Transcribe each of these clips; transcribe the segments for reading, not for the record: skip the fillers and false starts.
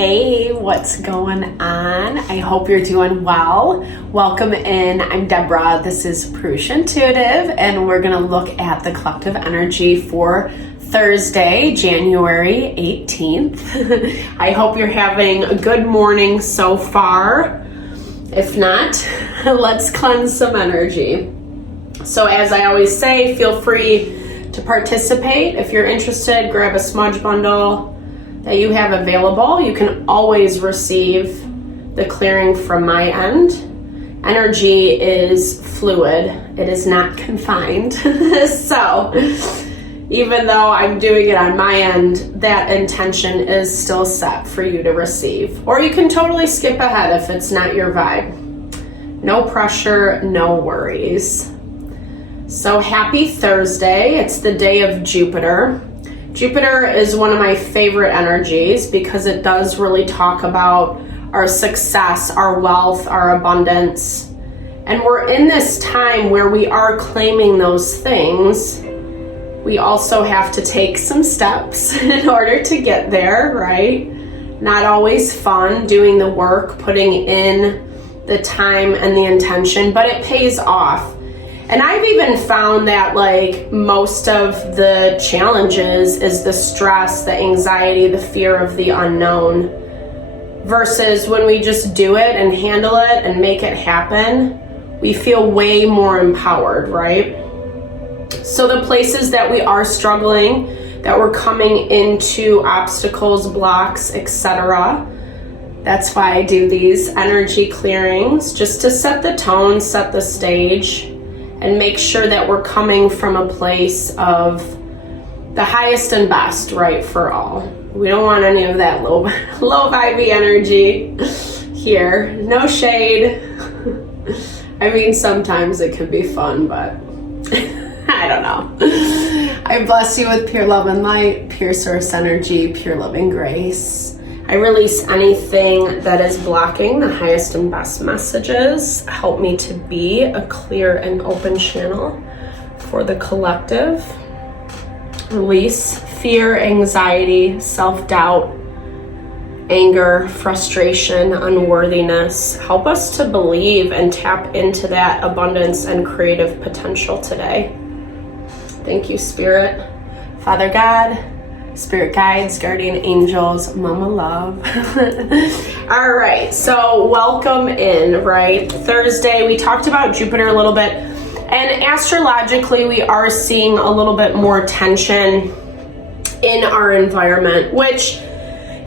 Hey, what's going on? I hope you're doing well. Welcome in. I'm Deborah. This is Purusha Intuitive, and we're going to look at the collective energy for Thursday, January 18th. I hope you're having a good morning so far. If not, let's cleanse some energy. So as I always say, feel free to participate. If you're interested, grab a smudge bundle that you have available. You can always receive the clearing from my end. Energy is fluid. It is not confined. So even though I'm doing it on my end, that intention is still set for you to receive. Or you can totally skip ahead if it's not your vibe. No pressure, no worries. So happy Thursday. It's the day of Jupiter. Jupiter is one of my favorite energies because it does really talk about our success, our wealth, our abundance. And we're in this time where we are claiming those things. We also have to take some steps in order to get there, right? Not always fun doing the work, putting in the time and the intention, but it pays off. And I've even found that like most of the challenges is the stress, the anxiety, the fear of the unknown, versus when we just do it and handle it and make it happen, we feel way more empowered, right? So the places that we are struggling, that we're coming into obstacles, blocks, etc., that's why I do these energy clearings, just to set the tone, set the stage, and make sure that we're coming from a place of the highest and best, right, for all. We don't want any of that low vibey energy here. No shade. I mean, sometimes it can be fun, but I don't know. I bless you with pure love and light, pure source energy, pure loving grace. I release anything that is blocking the highest and best messages. Help me to be a clear and open channel for the collective. Release fear, anxiety, self-doubt, anger, frustration, unworthiness. Help us to believe and tap into that abundance and creative potential today. Thank you, Spirit. Father God, Spirit guides, guardian angels, mama love. All right, so welcome in, right? Thursday, we talked about Jupiter a little bit, and astrologically, we are seeing a little bit more tension in our environment, which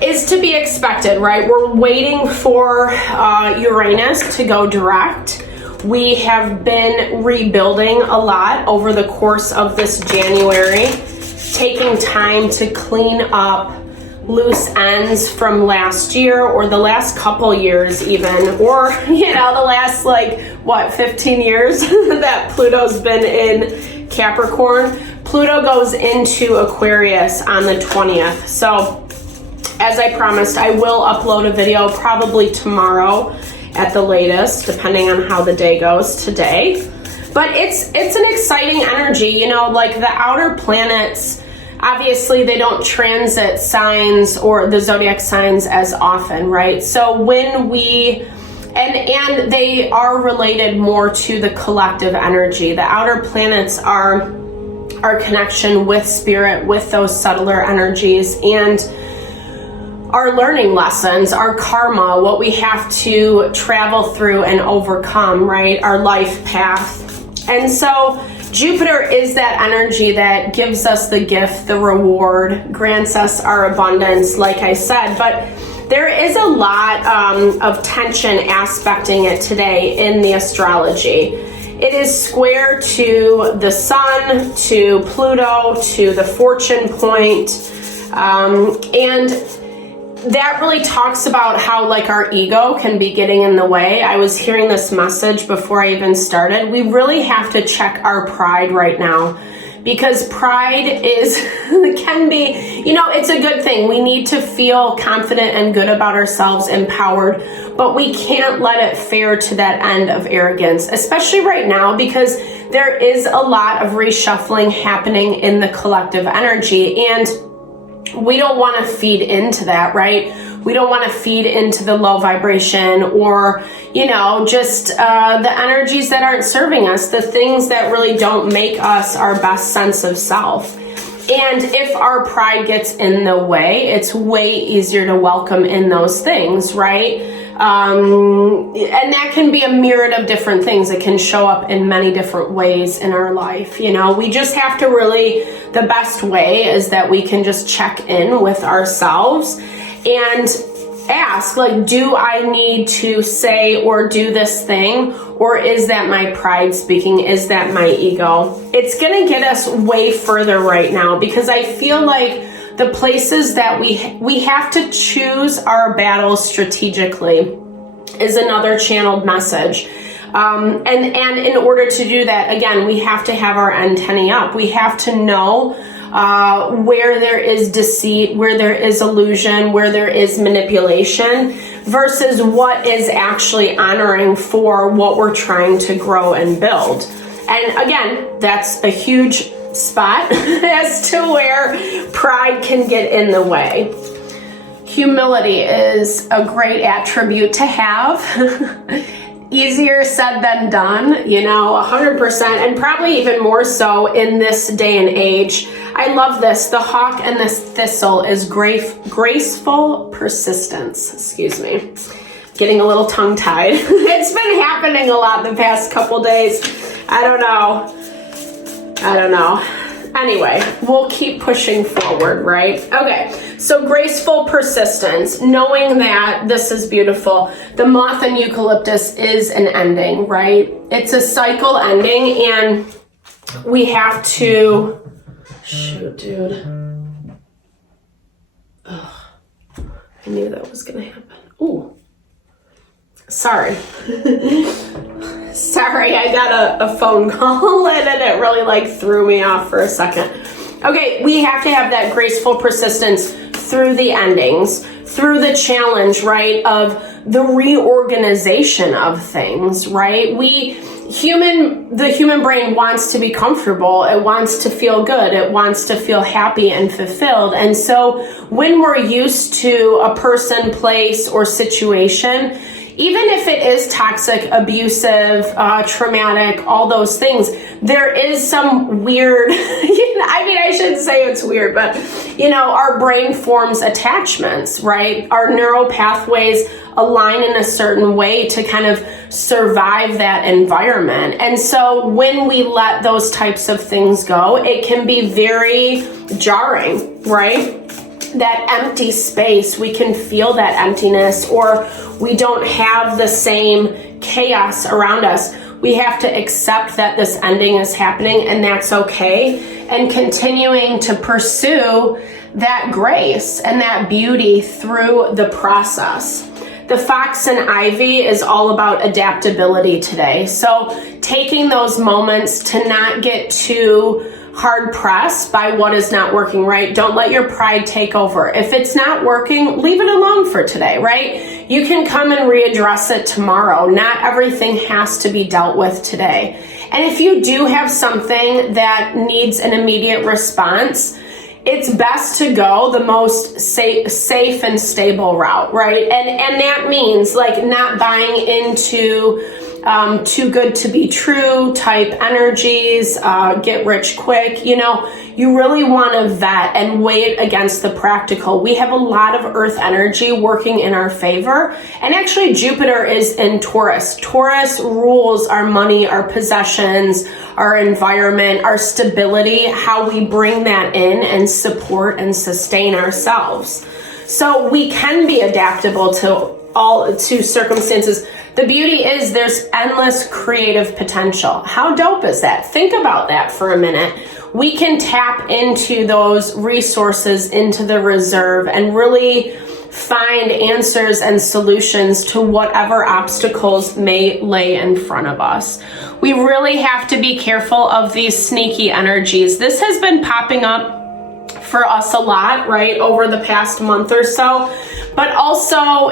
is to be expected, right? We're waiting for Uranus to go direct. We have been rebuilding a lot over the course of this January, taking time to clean up loose ends from last year or the last couple years even, or, you know, the last 15 years that Pluto's been in Capricorn. Pluto goes into Aquarius on the 20th. So as I promised, I will upload a video probably tomorrow at the latest, depending on how the day goes today. But it's an exciting energy, you know, like the outer planets. Obviously, they don't transit signs or the zodiac signs as often, right? So when we, and they are related more to the collective energy. The outer planets are our connection with spirit, with those subtler energies, and our learning lessons, our karma, what we have to travel through and overcome, right? Our life path. And so Jupiter is that energy that gives us the gift, the reward, grants us our abundance, like I said. But there is a lot of tension aspecting it today in the astrology. It is square to the sun, to Pluto, to the fortune point, and that really talks about how our ego can be getting in the way. I was hearing this message before I even started. We really have to check our pride right now, because pride can be, you know, it's a good thing. We need to feel confident and good about ourselves, empowered, but we can't let it fare to that end of arrogance, especially right now, because there is a lot of reshuffling happening in the collective energy, and we don't want to feed into that, right? We don't want to feed into the low vibration or, you know, just the energies that aren't serving us, the things that really don't make us our best sense of self. And if our pride gets in the way, it's way easier to welcome in those things, right? And that can be a myriad of different things. It can show up in many different ways in our life. You know, we just have to really, the best way is that we can just check in with ourselves and ask, like, do I need to say or do this thing? Or is that my pride speaking? Is that my ego? It's going to get us way further right now, because I feel like the places that we have to choose our battles strategically is another channeled message. And in order to do that, again, we have to have our antennae up. We have to know where there is deceit, where there is illusion, where there is manipulation, versus what is actually honoring for what we're trying to grow and build. And again, that's a huge spot as to where pride can get in the way. Humility is a great attribute to have. Easier said than done, you know, 100%, and probably even more so in this day and age. I love this. The hawk and the thistle is graceful persistence. Excuse me. Getting a little tongue-tied. It's been happening a lot the past couple days. I don't know. Anyway, we'll keep pushing forward, right? Okay, so graceful persistence, knowing that this is beautiful. The moth and eucalyptus is an ending, right? It's a cycle ending, and we have to, shoot, dude. Ugh, I knew that was gonna happen. Ooh, sorry. Sorry, I got a phone call and it really like threw me off for a second. Okay, we have to have that graceful persistence through the endings, through the challenge, right, of the reorganization of things, right? The human brain wants to be comfortable. It wants to feel good. It wants to feel happy and fulfilled. And so when we're used to a person, place, or situation, even if it is toxic, abusive, traumatic, all those things, there is some weird, I mean, I shouldn't say it's weird, but, you know, our brain forms attachments, right? Our neural pathways align in a certain way to kind of survive that environment. And so when we let those types of things go, it can be very jarring, right? That empty space, we can feel that emptiness, or we don't have the same chaos around us. We have to accept that this ending is happening, and that's okay, and continuing to pursue that grace and that beauty through the process. The fox and ivy is all about adaptability today. So taking those moments to not get too hard pressed by what is not working, right? Don't let your pride take over. If it's not working, leave it alone for today, right? You can come and readdress it tomorrow. Not everything has to be dealt with today. And if you do have something that needs an immediate response, it's best to go the most safe and stable route, right? And that means like not buying into too good to be true type energies, get rich quick. You know, you really want to vet and weigh it against the practical. We have a lot of earth energy working in our favor, and actually Jupiter is in Taurus. Taurus rules our money, our possessions, our environment, our stability, how we bring that in and support and sustain ourselves. So we can be adaptable to circumstances. The beauty is there's endless creative potential. How dope is that? Think about that for a minute. We can tap into those resources, into the reserve, and really find answers and solutions to whatever obstacles may lay in front of us. We really have to be careful of these sneaky energies. This has been popping up for us a lot, right, over the past month or so. but also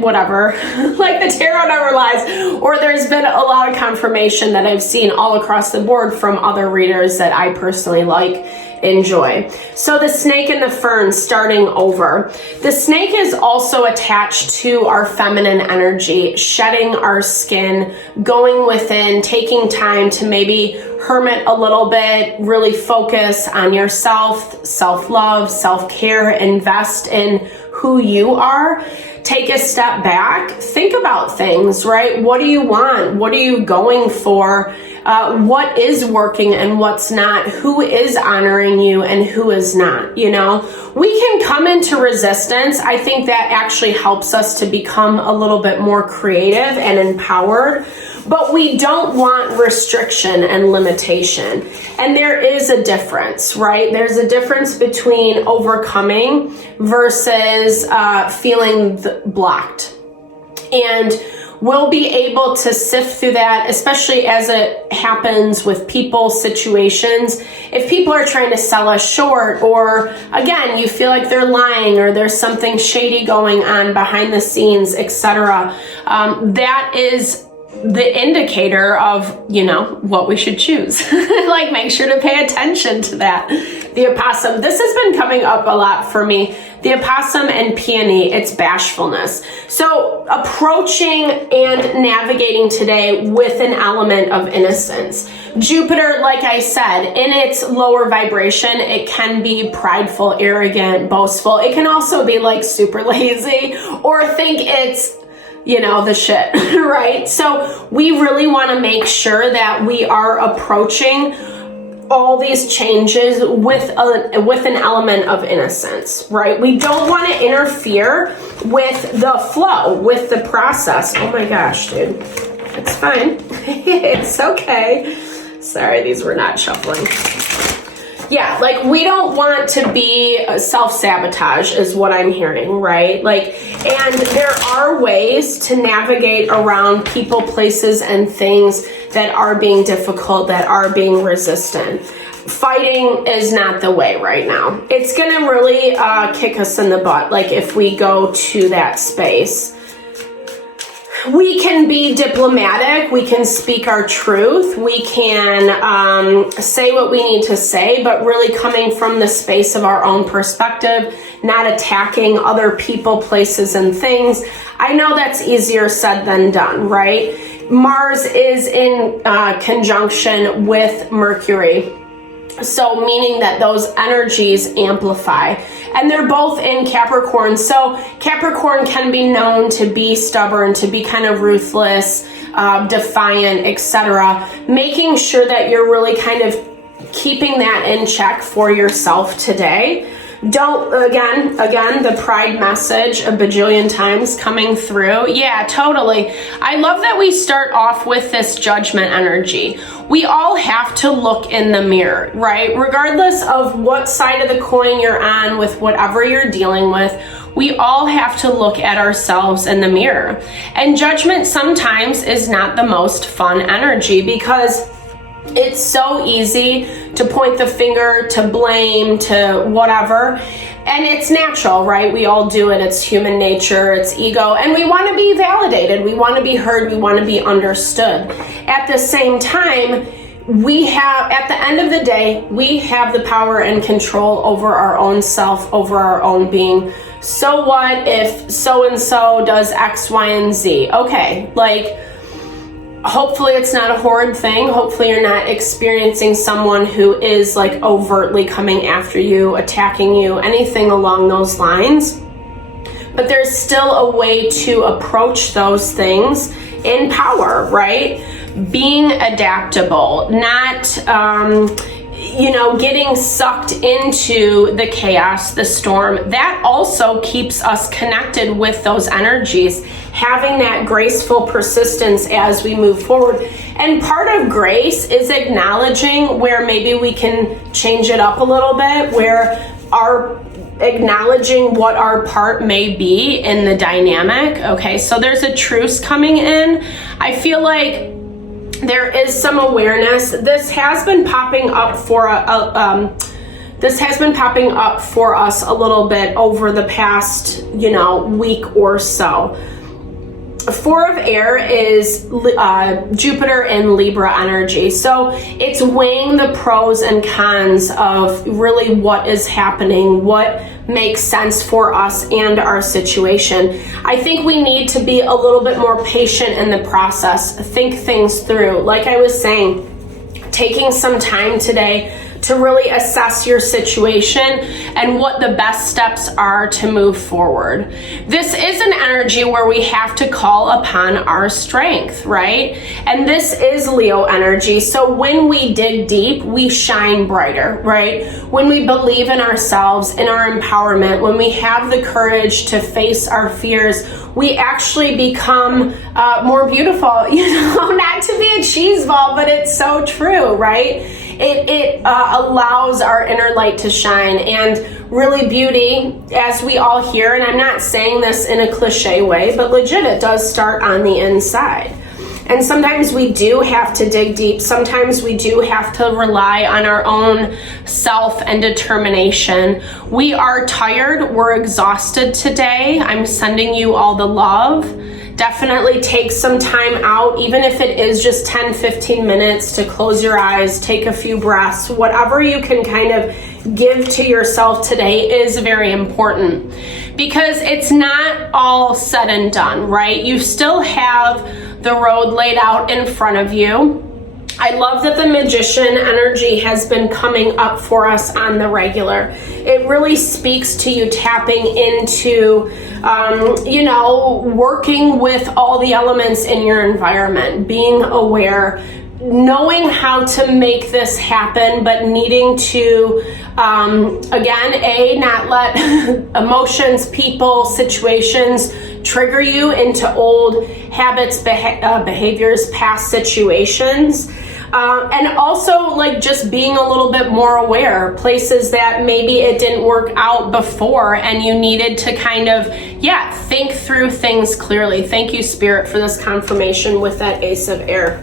whatever, like the tarot never lies, or there's been a lot of confirmation that I've seen all across the board from other readers that I personally enjoy. So the snake and the fern, starting over. The snake is also attached to our feminine energy, shedding our skin, going within, taking time to maybe hermit a little bit, really focus on yourself, self-love, self-care, invest in who you are. Take a step back, think about things, right? What do you want? What are you going for? What is working and what's not? Who is honoring you and who is not? We can come into resistance. I think that actually helps us to become a little bit more creative and empowered, but we don't want restriction and limitation. And there is a difference, right? There's a difference between overcoming versus feeling blocked. And we'll be able to sift through that, especially as it happens with people, situations. If people are trying to sell us short, or again, you feel like they're lying, or there's something shady going on behind the scenes, etc., that is the indicator of, what we should choose. Make sure to pay attention to that. The opossum, this has been coming up a lot for me. The opossum and peony, it's bashfulness. So approaching and navigating today with an element of innocence. Jupiter, like I said, in its lower vibration, it can be prideful, arrogant, boastful. It can also be super lazy, or think it's the shit, right? So we really want to make sure that we are approaching all these changes with an element of innocence, right? We don't want to interfere with the flow, with the process. Oh my gosh, dude. It's fine. It's okay. Sorry, these were not shuffling. Yeah, we don't want to be self-sabotage is what I'm hearing, right? And there are ways to navigate around people, places, and things that are being difficult, that are being resistant. Fighting is not the way right now. It's going to really kick us in the butt, if we go to that space. We can be diplomatic, we can speak our truth, we can say what we need to say, but really coming from the space of our own perspective, not attacking other people, places, and things. I know that's easier said than done, right? Mars is in conjunction with Mercury. So meaning that those energies amplify, and they're both in Capricorn. So Capricorn can be known to be stubborn, to be kind of ruthless, defiant, etc. Making sure that you're really kind of keeping that in check for yourself today. Don't, again, the pride message a bajillion times coming through. Yeah, totally. I love that we start off with this judgment energy. We all have to look in the mirror, right? Regardless of what side of the coin you're on with whatever you're dealing with, we all have to look at ourselves in the mirror. And judgment sometimes is not the most fun energy, because it's so easy to point the finger, to blame, to whatever. And it's natural, right? We all do it. It's human nature, it's ego. And we want to be validated. We want to be heard. We want to be understood. At the same time, at the end of the day, we have the power and control over our own self, over our own being. So what if so-and-so does X, Y, and Z? Okay, hopefully it's not a horrid thing. Hopefully you're not experiencing someone who is overtly coming after you, attacking you, anything along those lines. But there's still a way to approach those things in power, right? Being adaptable, not getting sucked into the chaos, the storm. That also keeps us connected with those energies, having that graceful persistence as we move forward. And part of grace is acknowledging where maybe we can change it up a little bit, where acknowledging what our part may be in the dynamic. Okay, so there's a truce coming in. I feel like there is some awareness. This has been popping up for this has been popping up for us a little bit over the past, week or so. 4 of air is Jupiter in Libra energy. So it's weighing the pros and cons of really what is happening, what makes sense for us and our situation. I think we need to be a little bit more patient in the process, think things through. Like I was saying, taking some time today to really assess your situation and what the best steps are to move forward. This is an energy where we have to call upon our strength, right? And this is Leo energy. So when we dig deep, we shine brighter, right? When we believe in ourselves, in our empowerment, when we have the courage to face our fears, we actually become more beautiful, not to be a cheese ball, but it's so true, right? It allows our inner light to shine, and really beauty, as we all hear, and I'm not saying this in a cliche way, but legit, it does start on the inside. And sometimes we do have to dig deep. Sometimes we do have to rely on our own self and determination. We are tired. We're exhausted today. I'm sending you all the love. Definitely take some time out, even if it is just 10, 15 minutes, to close your eyes, take a few breaths. Whatever you can kind of give to yourself today is very important, because it's not all said and done, right? You still have the road laid out in front of you. I love that the Magician energy has been coming up for us on the regular. It really speaks to you tapping into, working with all the elements in your environment, being aware, knowing how to make this happen, but needing to, not let emotions, people, situations trigger you into old habits, behaviors, past situations. And also just being a little bit more aware, places that maybe it didn't work out before and you needed to kind of, think through things clearly. Thank you, Spirit, for this confirmation with that Ace of Air.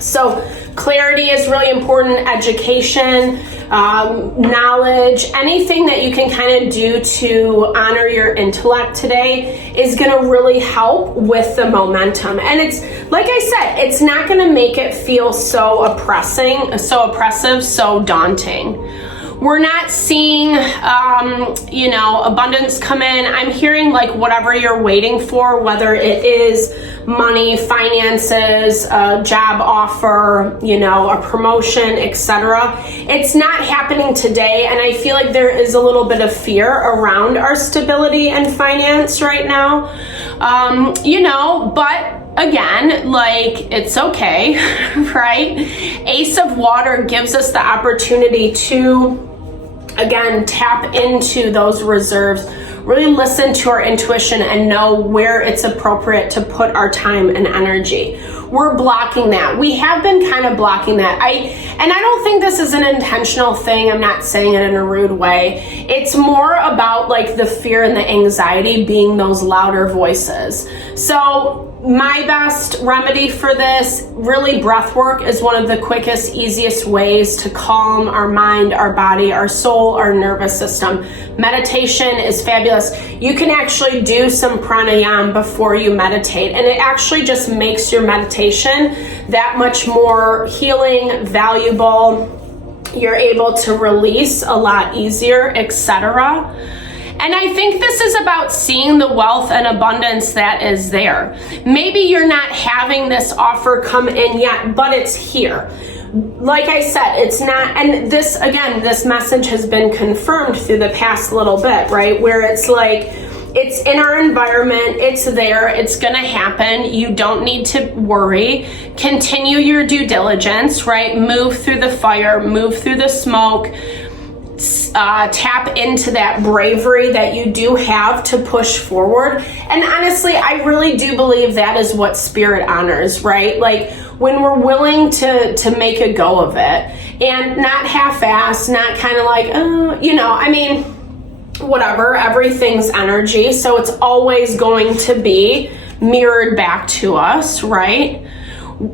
So clarity is really important, education, knowledge, anything that you can kind of do to honor your intellect today is going to really help with the momentum. And it's, like I said, it's not going to make it feel so oppressive, so daunting. We're not seeing, abundance come in. I'm hearing whatever you're waiting for, whether it is money, finances, a job offer, a promotion, etc. It's not happening today. And I feel like there is a little bit of fear around our stability and finance right now. But again, it's okay, right? Ace of Water gives us the opportunity to, again, tap into those reserves, really listen to our intuition and know where it's appropriate to put our time and energy. We're blocking that. We have been kind of blocking that. And I don't think this is an intentional thing. I'm not saying it in a rude way. It's more about the fear and the anxiety being those louder voices. So my best remedy for this, really, breath work is one of the quickest, easiest ways to calm our mind, our body, our soul, our nervous system. Meditation is fabulous. You can actually do some pranayama before you meditate, and it actually just makes your meditation that much more healing, valuable. You're able to release a lot easier, etc. And I think this is about seeing the wealth and abundance that is there. Maybe you're not having this offer come in yet, but it's here. Like I said, it's not, and this, again, this message has been confirmed through the past little bit, right? Where it's it's in our environment, it's there, it's gonna happen. You don't need to worry. Continue your due diligence, right? Move through the fire, move through the smoke. Tap into that bravery that you do have to push forward. And honestly, I really do believe that is what Spirit honors, right? When we're willing to make a go of it and not half-assed, not kind of whatever, everything's energy. So it's always going to be mirrored back to us, right?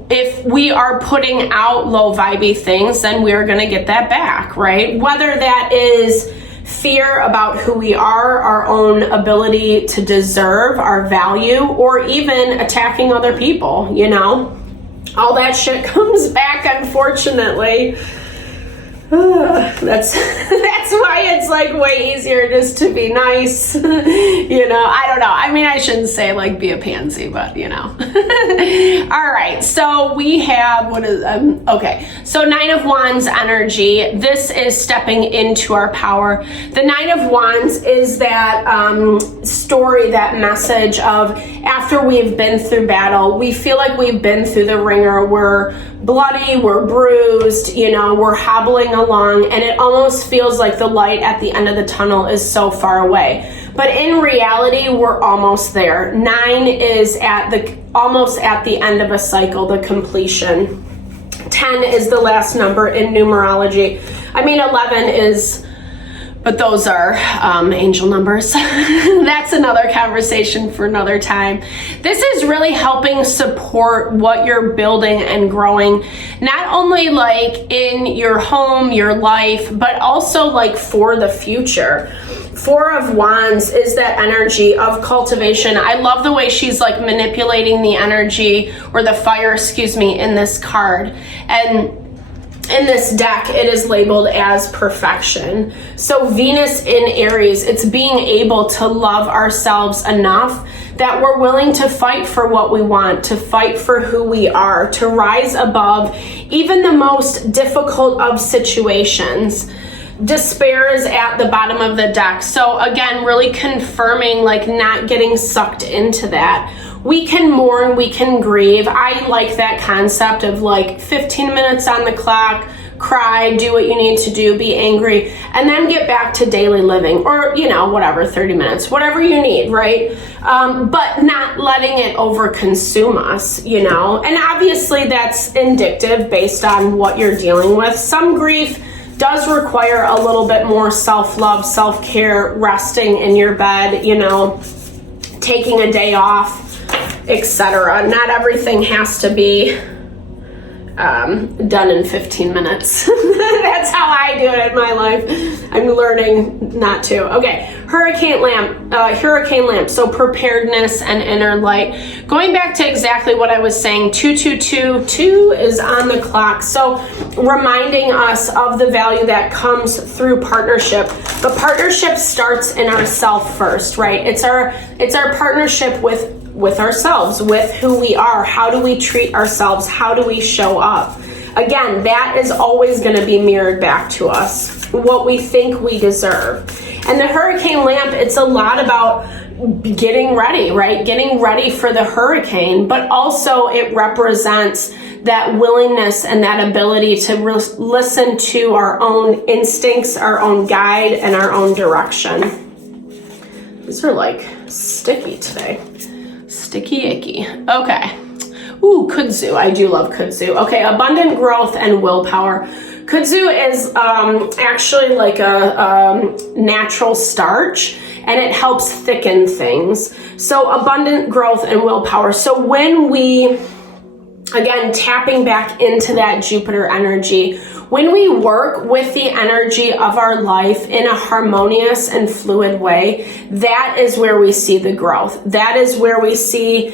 if we are putting out low vibey things, then we're going to get that back, right? Whether that is fear about who we are, our own ability to deserve our value, or even attacking other people, you know, all that shit comes back, unfortunately. That's why it's like way easier just to be nice. You know, I don't know. I mean, I shouldn't say like be a pansy, but you know. All right. So we have, okay. So 9 of Wands energy. This is stepping into our power. The 9 of Wands is that story, that message of after we've been through battle, we feel like we've been through the ringer. We're bloody, we're bruised, you know, we're hobbling along, and it almost feels like the light at the end of the tunnel is so far away. But in reality, we're almost there. 9 is almost at the end of a cycle, the completion. 10 is the last number in numerology. I mean, 11 is, but those are angel numbers. That's another conversation for another time. This is really helping support what you're building and growing, not only like in your home, your life, but also like for the future. 4 of Wands is that energy of cultivation. I love the way she's like manipulating the energy, or the fire, excuse me, in this card. And in this deck, it is labeled as perfection. So Venus in Aries, it's being able to love ourselves enough that we're willing to fight for what we want, to fight for who we are, to rise above even the most difficult of situations. Despair is at the bottom of the deck. So again, really confirming like not getting sucked into that. We can mourn, we can grieve. I like that concept of like 15 minutes on the clock, cry, do what you need to do, be angry, and then get back to daily living, or, you know, whatever, 30 minutes, whatever you need, right? But not letting it overconsume us, you know? And obviously that's indicative based on what you're dealing with. Some grief does require a little bit more self-love, self-care, resting in your bed, you know, taking a day off, etc. Not everything has to be done in 15 minutes. That's how I do it in my life. I'm learning not to. Okay, hurricane lamp. So preparedness and inner light. Going back to exactly what I was saying, 2222 is on the clock. So reminding us of the value that comes through partnership. But partnership starts in ourself first, right? It's our partnership with ourselves, with who we are. How do we treat ourselves? How do we show up? Again, that is always going to be mirrored back to us, what we think we deserve. And the hurricane lamp, it's a lot about getting ready, right? Getting ready for the hurricane, but also it represents that willingness and that ability to listen to our own instincts, our own guide, and our own direction. These are like sticky today. Sticky icky. Okay. Ooh, kudzu. I do love kudzu. Okay, abundant growth and willpower. Kudzu is actually like a natural starch, and it helps thicken things. So abundant growth and willpower. So when we, again, tapping back into that Jupiter energy, when we work with the energy of our life in a harmonious and fluid way, that is where we see the growth. That is where we see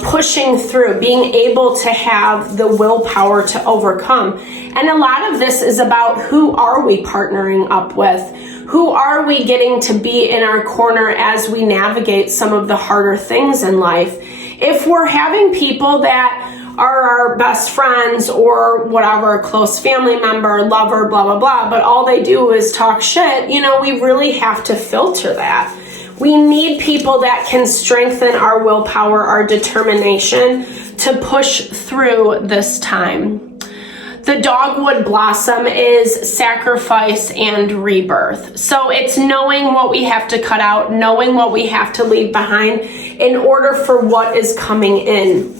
pushing through, being able to have the willpower to overcome. And a lot of this is about who are we partnering up with? Who are we getting to be in our corner as we navigate some of the harder things in life? If we're having people that are our best friends or whatever, close family member, lover, blah, blah, blah, but all they do is talk shit, you know, we really have to filter that. We need people that can strengthen our willpower, our determination to push through this time. The dogwood blossom is sacrifice and rebirth. So it's knowing what we have to cut out, knowing what we have to leave behind in order for what is coming in.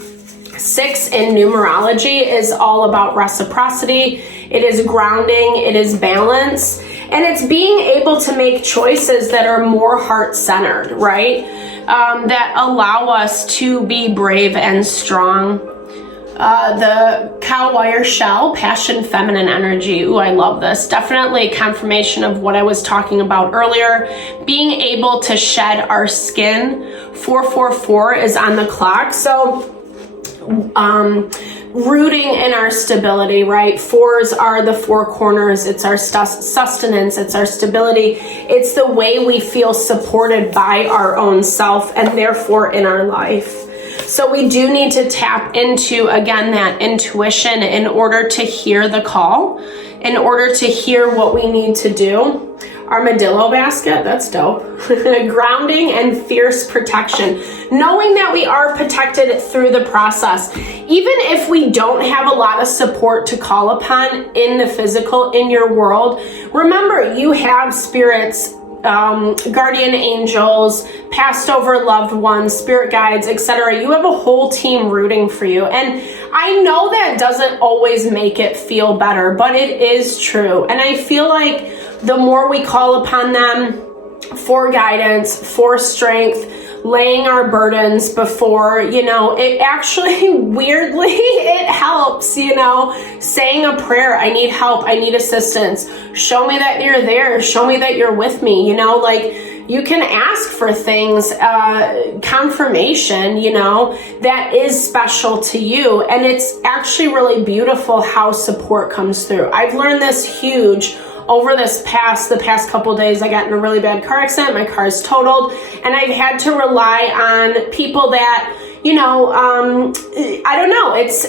6 in numerology is all about reciprocity. It is grounding, it is balance, and it's being able to make choices that are more heart-centered, right? That allow us to be brave and strong. The cow wire shell, passion, feminine energy. Ooh, I love this. Definitely confirmation of what I was talking about earlier. Being able to shed our skin. 444 is on the clock. So, rooting in our stability, right? Fours are the four corners. It's our sustenance. It's our stability. It's the way we feel supported by our own self and therefore in our life. So we do need to tap into, again, that intuition in order to hear the call, in order to hear what we need to do. Armadillo basket, that's dope. Grounding and fierce protection. Knowing that we are protected through the process. Even if we don't have a lot of support to call upon in the physical, in your world, remember you have spirits, guardian angels, passed over loved ones, spirit guides, etc. You have a whole team rooting for you. And I know that doesn't always make it feel better, but it is true. And I feel like the more we call upon them for guidance, for strength, laying our burdens before, it actually, weirdly, it helps, saying a prayer, I need help, I need assistance, show me that you're there, show me that you're with me, you can ask for things, confirmation, that is special to you. And it's actually really beautiful how support comes through. I've learned this huge over the past couple of days. I got in a really bad car accident. My car is totaled, and I've had to rely on people that, I don't know. It's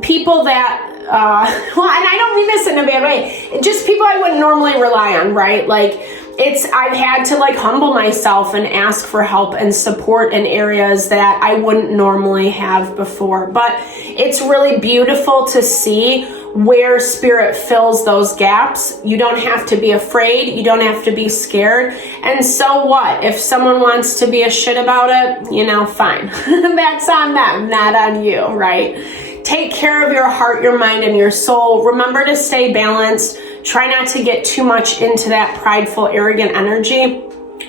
people that, and I don't mean this in a bad way. Just people I wouldn't normally rely on, right? I've had to humble myself and ask for help and support in areas that I wouldn't normally have before. But it's really beautiful to see where spirit fills those gaps. You don't have to be afraid. You don't have to be scared. And so what? If someone wants to be a shit about it, fine. That's on them, not on you, right? Take care of your heart, your mind, and your soul. Remember to stay balanced. Try not to get too much into that prideful, arrogant energy.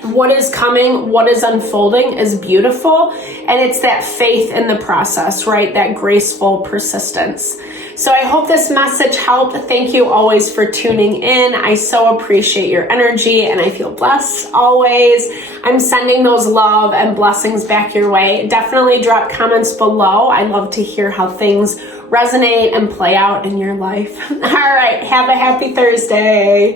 What is coming, what is unfolding is beautiful. And it's that faith in the process, right? That graceful persistence. So I hope this message helped. Thank you always for tuning in. I so appreciate your energy and I feel blessed always. I'm sending those love and blessings back your way. Definitely drop comments below. I love to hear how things resonate and play out in your life. All right, have a happy Thursday.